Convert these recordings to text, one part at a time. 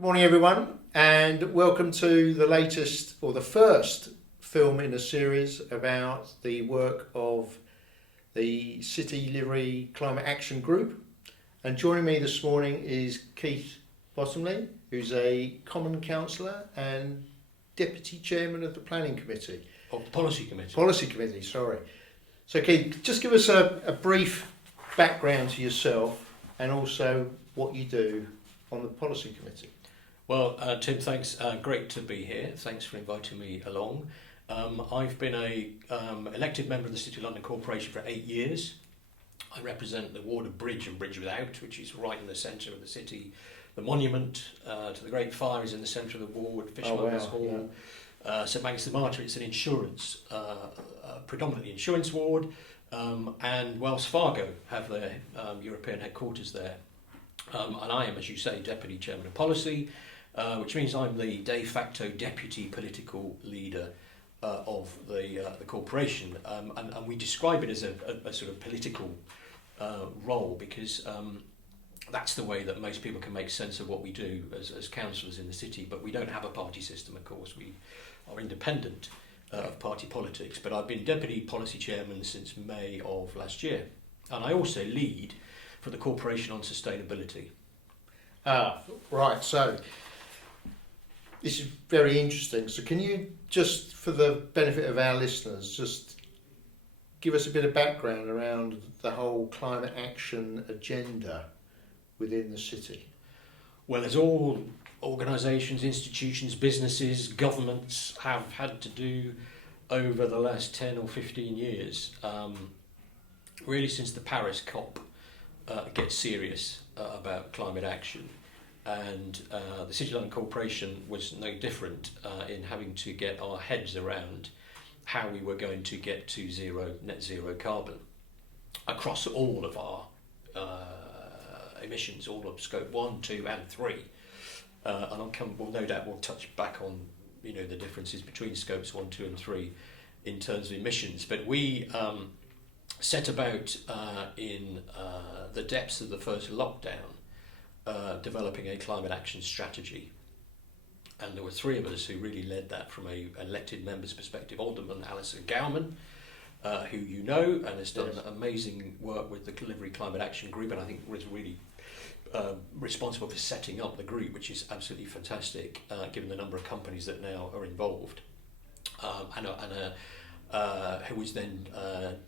Good morning, everyone, and welcome to the latest, or the first film in a series about the work of the City Livery Climate Action Group. And joining me this morning is Keith Bottomley, who's a Common Councillor and Deputy Chairman of the Planning Committee. Of the Policy Committee. Policy Committee, sorry. So Keith, just give us a brief background to yourself and also what you do on the Policy Committee. Well, Tim, thanks. Great to be here. Thanks for inviting me along. I've been a elected member of the City of London Corporation for 8 years. I represent the ward of Bridge and Bridge Without, which is right in the centre of the city. The monument to the Great Fire is in the centre of the ward, Fishmongers Hall, St Magnus the Martyr. It's an insurance, predominantly insurance ward, and Wells Fargo have their European headquarters there. And I am, as you say, Deputy Chairman of Policy, which means I'm the de facto deputy political leader of the corporation. And we describe it as a sort of political role because that's the way that most people can make sense of what we do as councillors in the city. But we don't have a party system, of course. We are independent of party politics. But I've been Deputy Policy Chairman since May of last year. And I also lead for the Corporation on Sustainability. Right, so this is very interesting. So can you just, for the benefit of our listeners, just give us a bit of background around the whole climate action agenda within the city? Well, as all organisations, institutions, businesses, governments have had to do over the last 10 or 15 years, really since the Paris COP, get serious about climate action, and the City of London Corporation was no different in having to get our heads around how we were going to get to net zero carbon across all of our emissions, all of scope 1, 2 and 3, and no doubt we'll touch back on the differences between scopes 1, 2 and 3 in terms of emissions, but we set about in the depths of the first lockdown developing a climate action strategy, and there were 3 of us who really led that from a elected member's perspective. Alderman Alison Gowman, who you know and has done amazing work with the Delivery Climate Action Group, and I think was really responsible for setting up the group, which is absolutely fantastic given the number of companies that now are involved, who was then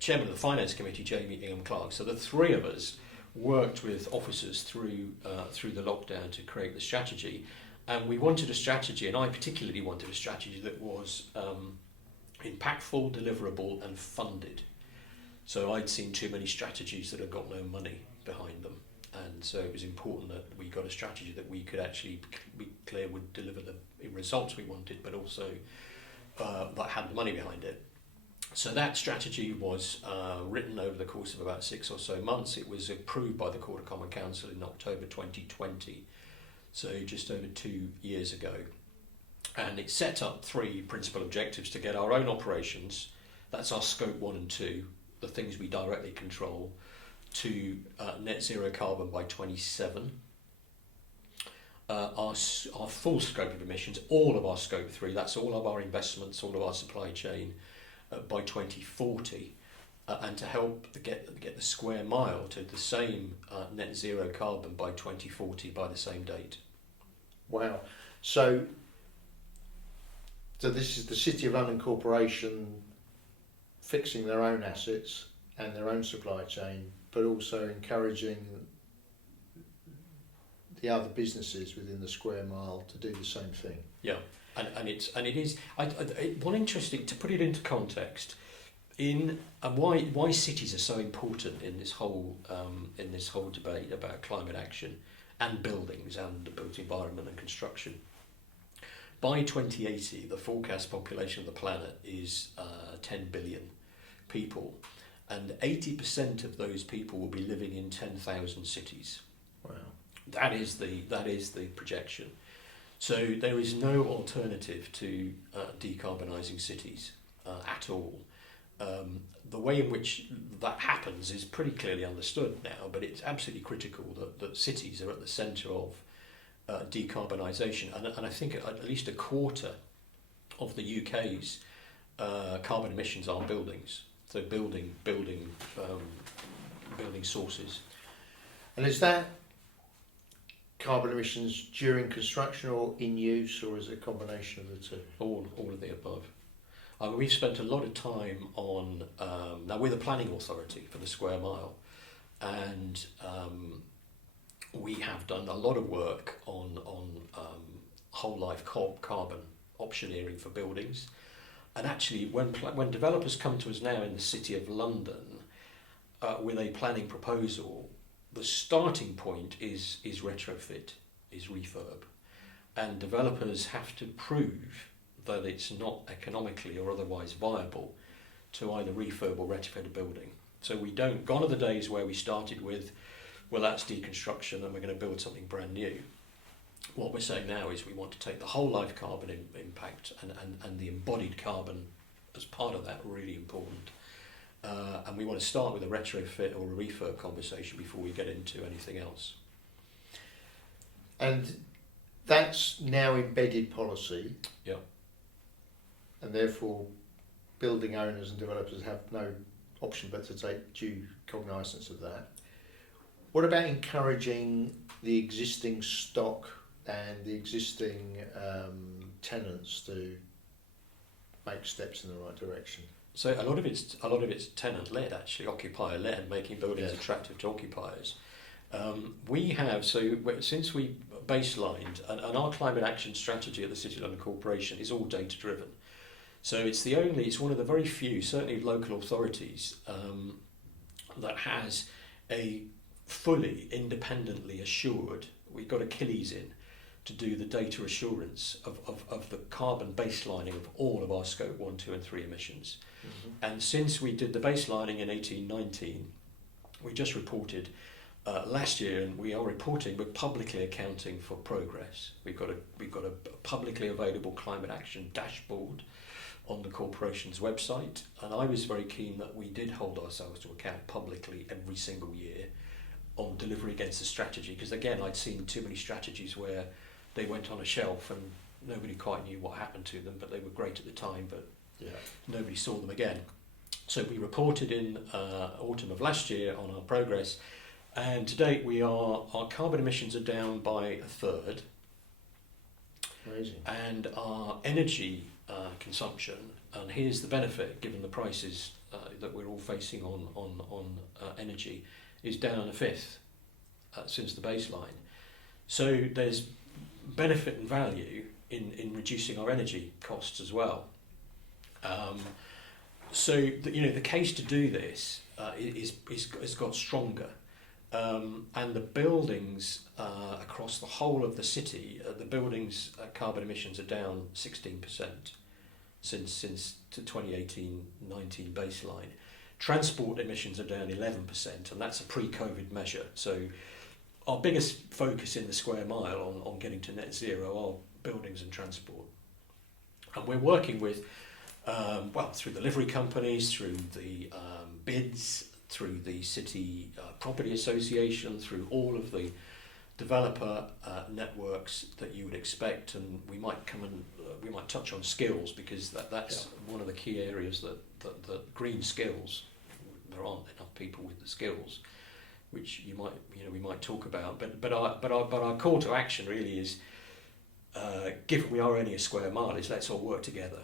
chairman of the Finance Committee, Jamie Ingham-Clark. So the 3 of us worked with officers through the lockdown to create the strategy, and we wanted a strategy, and I particularly wanted a strategy that was impactful, deliverable and funded. So I'd seen too many strategies that had got no money behind them, and so it was important that we got a strategy that we could actually be clear would deliver the results we wanted, but also that had the money behind it. So that strategy was written over the course of about 6 or so months. It was approved by the Court of Common Council in October 2020, so just over 2 years ago. And it set up 3 principal objectives to get our own operations, that's our scope 1 and 2, the things we directly control, to net zero carbon by 27. Our full scope of emissions, all of our scope 3, that's all of our investments, all of our supply chain, by 2040, and to help get the square mile to the same net zero carbon by 2040 by the same date. Wow. So this is the City of London Corporation fixing their own assets and their own supply chain, but also encouraging the other businesses within the square mile to do the same thing. Yeah. And it is one interesting to put it into context and why cities are so important in this whole debate about climate action and buildings and the built environment and construction. By 2080, the forecast population of the planet is 10 billion people, and 80% of those people will be living in 10,000 cities. Wow, that is the projection. So there is no alternative to decarbonising cities at all. The way in which that happens is pretty clearly understood now, but it's absolutely critical that cities are at the centre of decarbonisation, and I think at least a quarter of the UK's carbon emissions are buildings. So building sources. And is that carbon emissions during construction or in use, or is it a combination of the two? All of the above. We've spent a lot of time on, now we're the planning authority for the square mile, and we have done a lot of work on whole life carbon optioneering for buildings. And actually, when developers come to us now in the City of London with a planning proposal, the starting point is retrofit, is refurb. And developers have to prove that it's not economically or otherwise viable to either refurb or retrofit a building. So gone are the days where we started with, well, that's deconstruction and we're going to build something brand new. What we're saying now is we want to take the whole life carbon impact and the embodied carbon as part of that, really important. And we want to start with a retrofit or a refurb conversation before we get into anything else. And that's now embedded policy. Yeah. And therefore building owners and developers have no option but to take due cognizance of that. What about encouraging the existing stock and the existing tenants to make steps in the right direction? So a lot of it's tenant led, actually, occupier led, making buildings attractive to occupiers. We have, since we baselined, and our climate action strategy at the City of London Corporation is all data driven. So it's one of the very few, certainly local authorities, that has a fully independently assured, we've got Achilles in to do the data assurance of the carbon baselining of all of our scope 1, 2 and 3 emissions. Mm-hmm. And since we did the baselining in 1819, we just reported last year, and we are reporting, we're publicly accounting for progress. We've got a publicly available climate action dashboard on the corporation's website, and I was very keen that we did hold ourselves to account publicly every single year on delivery against the strategy, because again I'd seen too many strategies where they went on a shelf and nobody quite knew what happened to them, but they were great at the time, but nobody saw them again. So we reported in autumn of last year on our progress, and to date our carbon emissions are down by a third. Amazing. And our energy consumption, and here's the benefit given the prices that we're all facing on energy, is down a fifth since the baseline. So there's benefit and value in reducing our energy costs as well. The case to do this is got stronger, and the buildings across the whole of the city, the buildings' carbon emissions are down 16% since to 2018-19 baseline. Transport emissions are down 11%, and that's a pre-COVID measure. So our biggest focus in the square mile on getting to net zero are buildings and transport. And we're working with, through the livery companies, through the bids, through the City Property Association, through all of the developer networks that you would expect, and we might touch on skills, because that's one of the key areas that green skills, there aren't enough people with the skills, which we might talk about. But our call to action really is, given we are only a square mile, is let's all work together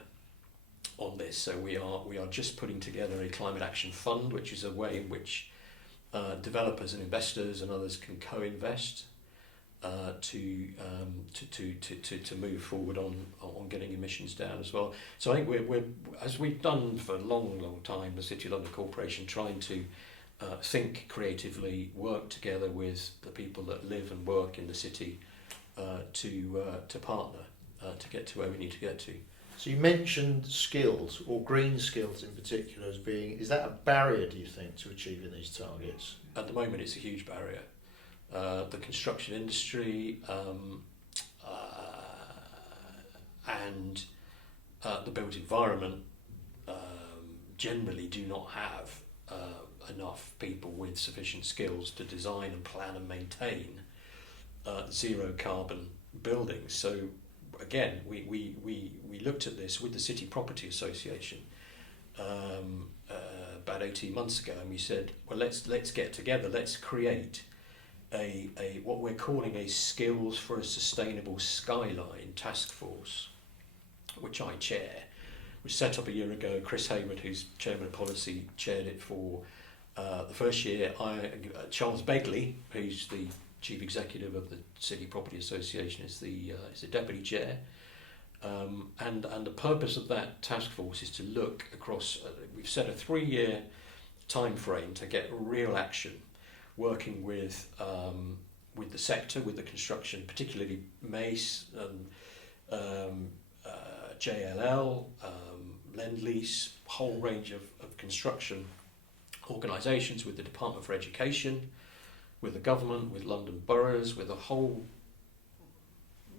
on this. So we are just putting together a climate action fund, which is a way in which developers and investors and others can co-invest to move forward on getting emissions down as well. So I think we're as we've done for a long time, the City of London Corporation, trying to think creatively, work together with the people that live and work in the city to partner to get to where we need to get to. So you mentioned skills, or green skills in particular, as being, is that a barrier, do you think, to achieving these targets? At the moment it's a huge barrier. The construction industry and the built environment generally do not have enough people with sufficient skills to design and plan and maintain zero carbon buildings. So again, we looked at this with the City Property Association about 18 months ago, and we said, well, let's get together, let's create a what we're calling a Skills for a Sustainable Skyline task force, which I chair. Was set up a year ago. Chris Hayward, who's chairman of policy, chaired it for the first year. Charles Begley, who's the chief executive of the City Property Association, is the deputy chair. And the purpose of that task force is to look across. We've set a 3-year time frame to get real action, working with the sector, with the construction, particularly Mace and JLL, Lend-Lease, whole range of construction organisations, with the Department for Education, with the government, with London boroughs, with a whole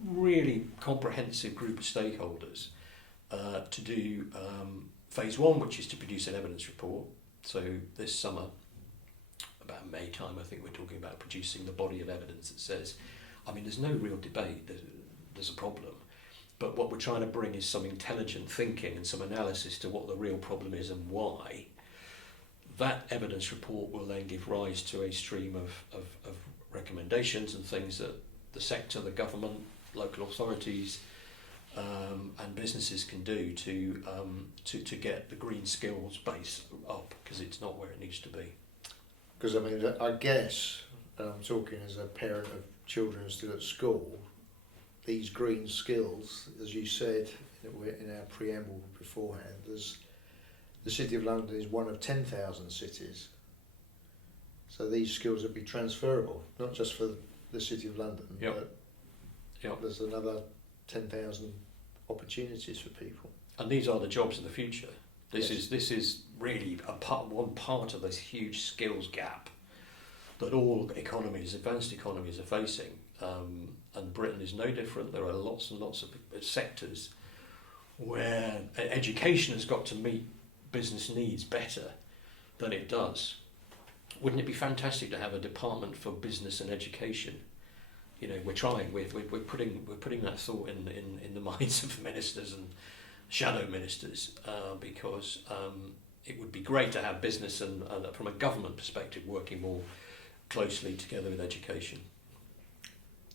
really comprehensive group of stakeholders to do phase 1, which is to produce an evidence report. So this summer, about May time, I think we're talking about producing the body of evidence that says, I mean, there's no real debate, there's a problem. But what we're trying to bring is some intelligent thinking and some analysis to what the real problem is and why. That evidence report will then give rise to a stream of recommendations and things that the sector, the government, local authorities and businesses can do to get the green skills base up, because it's not where it needs to be. Because I mean, I guess, and I'm talking as a parent of children still at school, these green skills, as you said in our preamble beforehand, the City of London is one of 10,000 cities. So these skills would be transferable, not just for the City of London, but there's another 10,000 opportunities for people. And these are the jobs of the future. This is really one part of this huge skills gap that all economies, advanced economies, are facing. And Britain is no different. There are lots and lots of sectors where education has got to meet business needs better than it does. Wouldn't it be fantastic to have a department for business and education? You know, we're trying. We're putting that thought in the minds of ministers and shadow ministers because it would be great to have business and from a government perspective working more closely together with education.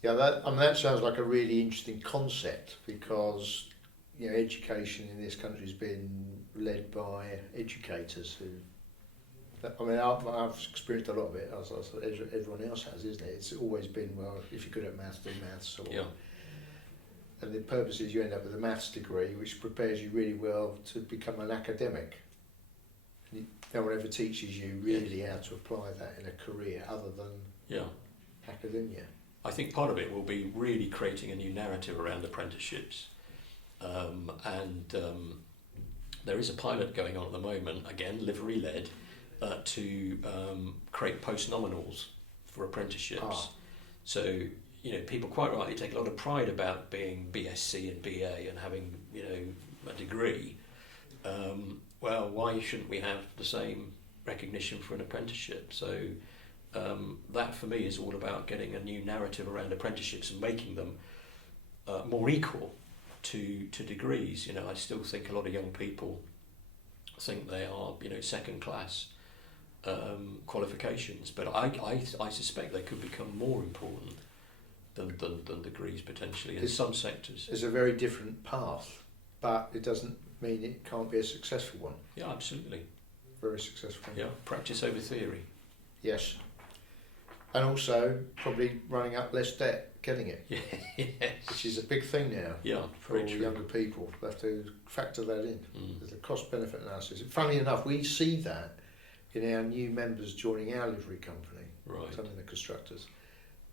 Yeah, that sounds like a really interesting concept, because education in this country has been led by educators who. I mean, I've experienced a lot of it, as everyone else has, isn't it? It's always been, well, if you're good at maths, do maths. And the purpose is you end up with a maths degree, which prepares you really well to become an academic. No one ever teaches you really how to apply that in a career other than academia. I think part of it will be really creating a new narrative around apprenticeships. There is a pilot going on at the moment, again, livery-led, to create post-nominals for apprenticeships. So, people quite rightly take a lot of pride about being BSc and BA and having, a degree. Well, why shouldn't we have the same recognition for an apprenticeship? So that for me is all about getting a new narrative around apprenticeships and making them more equal to degrees. I still think a lot of young people think they are, second class qualifications, but I suspect they could become more important than degrees potentially in some sectors. It's a very different path, but it doesn't mean it can't be a successful one. Yeah, absolutely. Very successful. Yeah, practice over theory. Yes. And also probably running up less debt, getting it. Yes. Which is a big thing now. Yeah, for all younger people. They have to factor that in. There's a cost-benefit analysis. Funnily enough, we see that in our new members joining our livery company, some of the Constructors.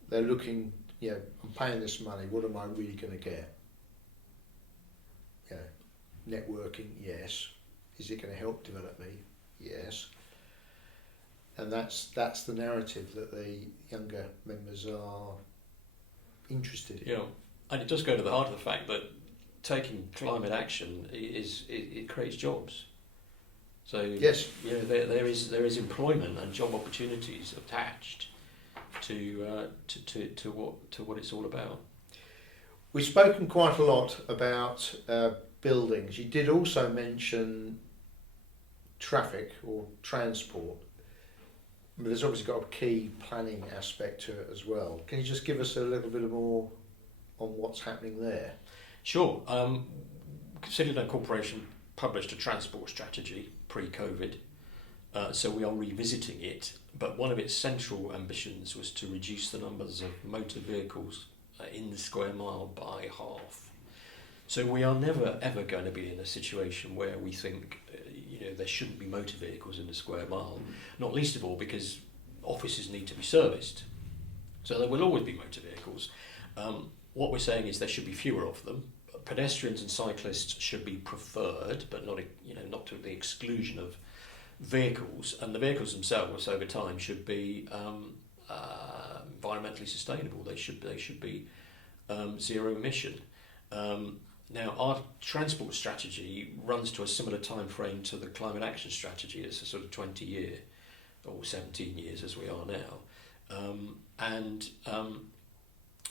They're looking, I'm paying this money, what am I really going to get? Networking, yes. Is it going to help develop me? Yes. And that's the narrative that the younger members are interested in. Yeah, and it does go to the heart of the fact that taking climate action it creates jobs. So yes, there is employment and job opportunities attached to what it's all about. We've spoken quite a lot about buildings. You did also mention traffic or transport. But there's obviously got a key planning aspect to it as well. Can you just give us a little bit more on what's happening there? Sure. City London Corporation published a transport strategy pre-COVID, so we are revisiting it. But one of its central ambitions was to reduce the numbers of motor vehicles in the square mile by half. So we are never ever going to be in a situation where we think there shouldn't be motor vehicles in the square mile, not least of all because offices need to be serviced. So there will always be motor vehicles. What we're saying is there should be fewer of them. Pedestrians and cyclists should be preferred, but not to the exclusion of vehicles. And the vehicles themselves over time should be environmentally sustainable. They should be zero emission. Now, our transport strategy runs to a similar time frame to the climate action strategy. It's a sort of 20-year or 17 years as we are now.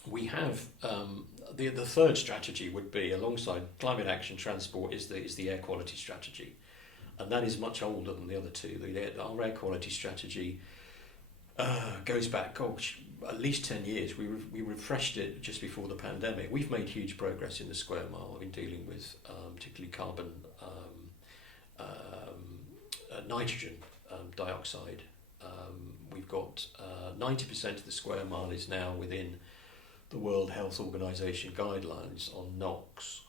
We have the third strategy would be, alongside climate action, transport is the air quality strategy, and that is much older than the other two. Our air quality strategy goes back, at least 10 years. We refreshed it just before the pandemic. We've made huge progress in the square mile in dealing with particularly carbon, nitrogen dioxide. We've got 90% of the square mile is now within the World Health Organization guidelines on NOx.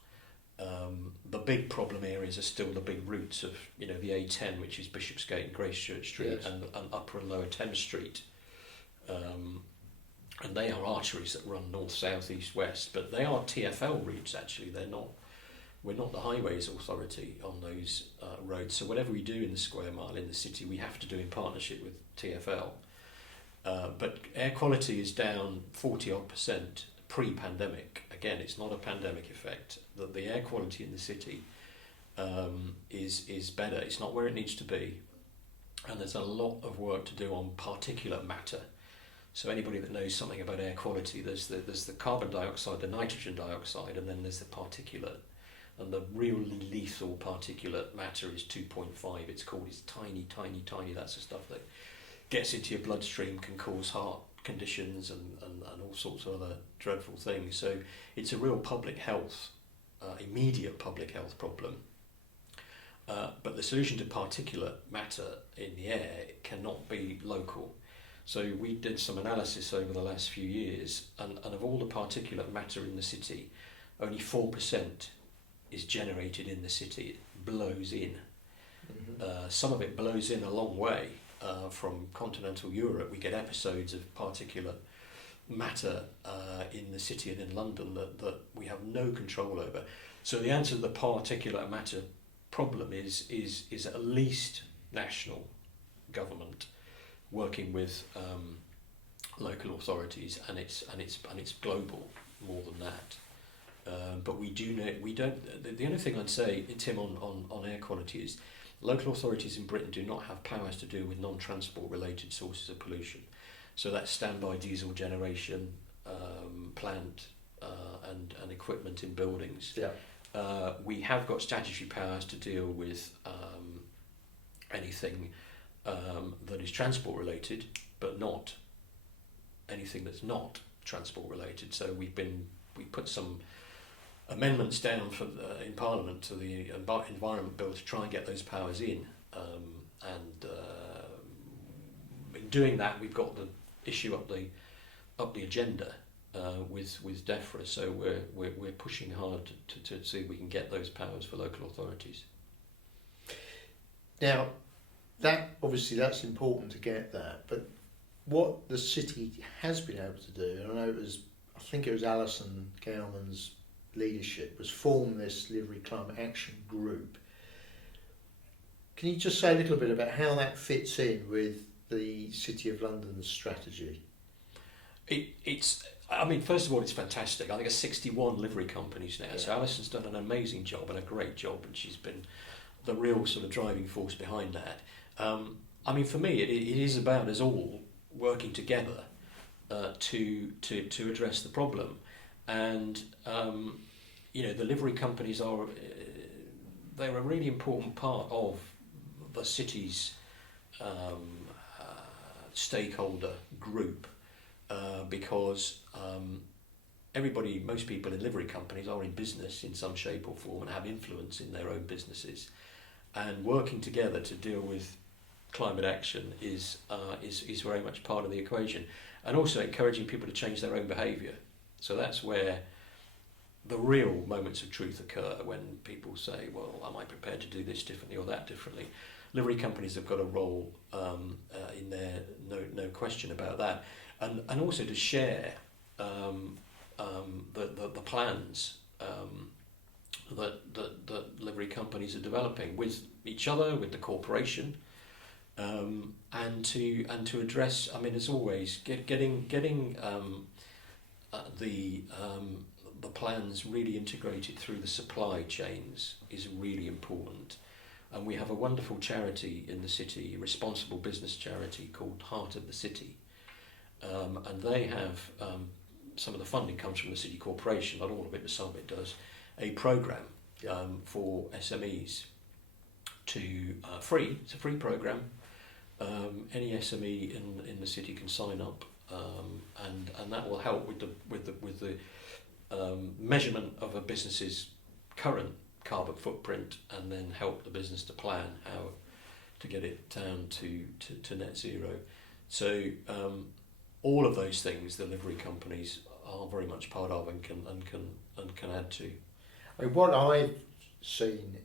The big problem areas are still the big routes of the A10, which is Bishopsgate and Gracechurch Street, Yes. and Upper and Lower Thames Street. And they are arteries that run north, south, east, west, but they are TfL routes actually. We're not the Highways Authority on those roads. So whatever we do in the square mile in the city, we have to do in partnership with TfL. But air quality is down 40-odd% pre-pandemic. Again, it's not a pandemic effect. The air quality in the city is better. It's not where it needs to be, and there's a lot of work to do on particulate matter. So anybody that knows something about air quality, there's the carbon dioxide, the nitrogen dioxide, and then there's the particulate. And the really lethal particulate matter is 2.5. It's tiny, tiny, tiny. That's the stuff that gets into your bloodstream, can cause heart conditions and all sorts of other dreadful things. So it's a real public health, immediate public health problem. But the solution to particulate matter in the air cannot be local. So we did some analysis over the last few years, and of all the particulate matter in the city, only 4% is generated in the city. It blows in. Mm-hmm. Some of it blows in a long way. From continental Europe, we get episodes of particulate matter in the city and in London that we have no control over. So the answer to the particulate matter problem is at least national government working with local authorities, and it's global more than that. But the only thing I'd say, Tim, on air quality is local authorities in Britain do not have powers to do with non-transport related sources of pollution. So that's standby diesel generation, plant and equipment in buildings. Yeah. We have got statutory powers to deal with anything that is transport related, but not anything that's not transport related. So we put some amendments down in Parliament to the Environment Bill to try and get those powers in, and in doing that, we've got the issue up the agenda with DEFRA. So we're pushing hard to see if we can get those powers for local authorities. Now, that's important to get that, but what the city has been able to do, and I think it was Alison Gowman's leadership, was form this Livery Climate Action Group. Can you just say a little bit about how that fits in with the City of London's strategy? First of all, it's fantastic. I think there's 61 livery companies now. Yeah. So Alison's done an amazing job and a great job, and she's been the real sort of driving force behind that. For me, it is about us all working together to address the problem. And the livery companies are they're a really important part of the city's stakeholder group because most people in livery companies are in business in some shape or form and have influence in their own businesses, and working together to deal with climate action is very much part of the equation, and also encouraging people to change their own behaviour. So that's where the real moments of truth occur, when people say, well, am I prepared to do this differently or that differently? Livery companies have got a role in there, no question about that, and also to share the plans that livery companies are developing with each other, with the corporation, and to address. I mean, as always, getting the plans really integrated through the supply chains is really important. And we have a wonderful charity in the city, a responsible business charity called Heart of the City. And they have, some of the funding comes from the city corporation, not all of it, but some of it does, a programme for SMEs to free. It's a free programme. Any SME in the city can sign up, and that will help with the measurement of a business's current carbon footprint, and then help the business to plan how to get it down to net zero. So all of those things the livery companies are very much part of and can add to. I mean, what I've seen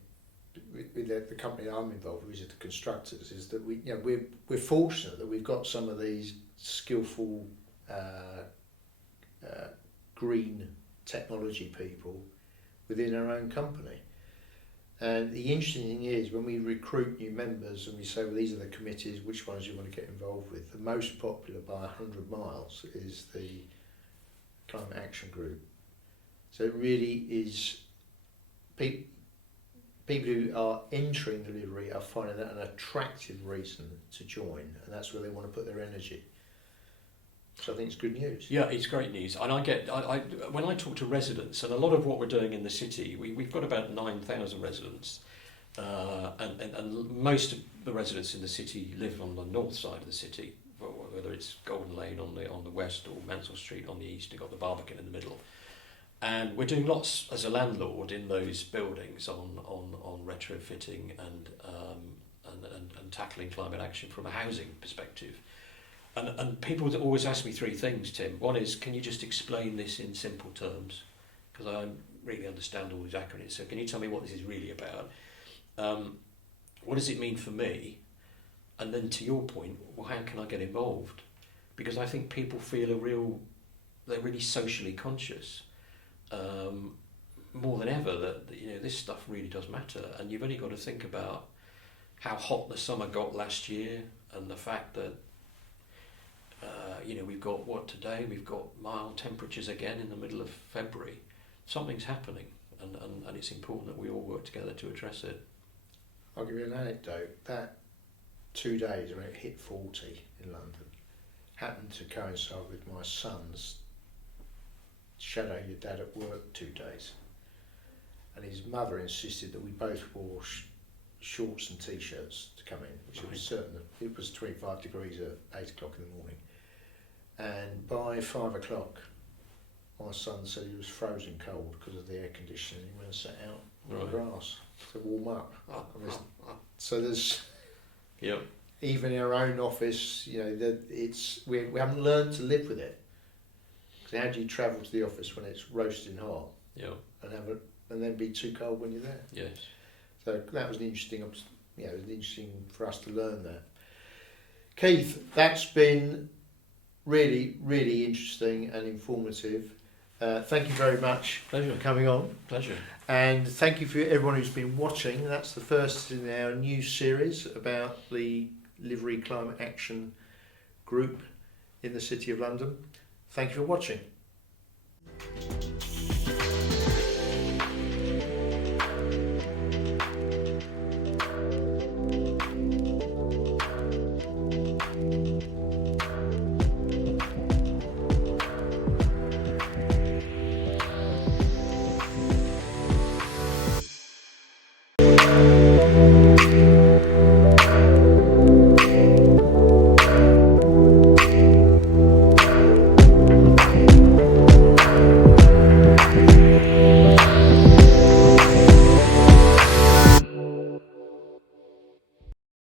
with the company I'm involved with, is the Constructors, is that we're fortunate that we've got some of these skillful green technology people within our own company. And the interesting thing is, when we recruit new members and we say, well, these are the committees, which ones you want to get involved with, the most popular by 100 miles is the Climate Action Group. So it really is, people who are entering the livery are finding that an attractive reason to join, and that's where they want to put their energy. So I think it's good news. Yeah, it's great news. And I when I talk to residents, and a lot of what we're doing in the city, we've got about 9,000 residents, and most of the residents in the city live on the north side of the city, whether it's Golden Lane on the west or Mansell Street on the east. You've got the Barbican in the middle. And we're doing lots as a landlord in those buildings on retrofitting and tackling climate action from a housing perspective. And people always ask me three things, Tim. One is, can you just explain this in simple terms? Because I don't really understand all these acronyms. So can you tell me what this is really about? What does it mean for me? And then to your point, well, how can I get involved? Because I think people feel they're really socially conscious, more than ever, that this stuff really does matter. And you've only got to think about how hot the summer got last year, and the fact that we've got today? We've got mild temperatures again in the middle of February. Something's happening, and it's important that we all work together to address it. I'll give you an anecdote. That 2 days when it hit 40 in London happened to coincide with my son's shadow your dad at work 2 days, and his mother insisted that we both wore shorts and t-shirts to come in, which was certain that it was 25 degrees at 8 o'clock in the morning. And by 5 o'clock, my son said he was frozen cold because of the air conditioning. He went and sat out on the grass to warm up. So there's, even in our own office, we haven't learned to live with it. Because how do you travel to the office when it's roasting hot? Yeah. And then be too cold when you're there? Yes. So that was interesting for us to learn that. Keith, that's been really, really interesting and informative. Thank you very much for coming on. Pleasure. And thank you for everyone who's been watching. That's the first in our new series about the Livery Climate Action Group in the City of London. Thank you for watching.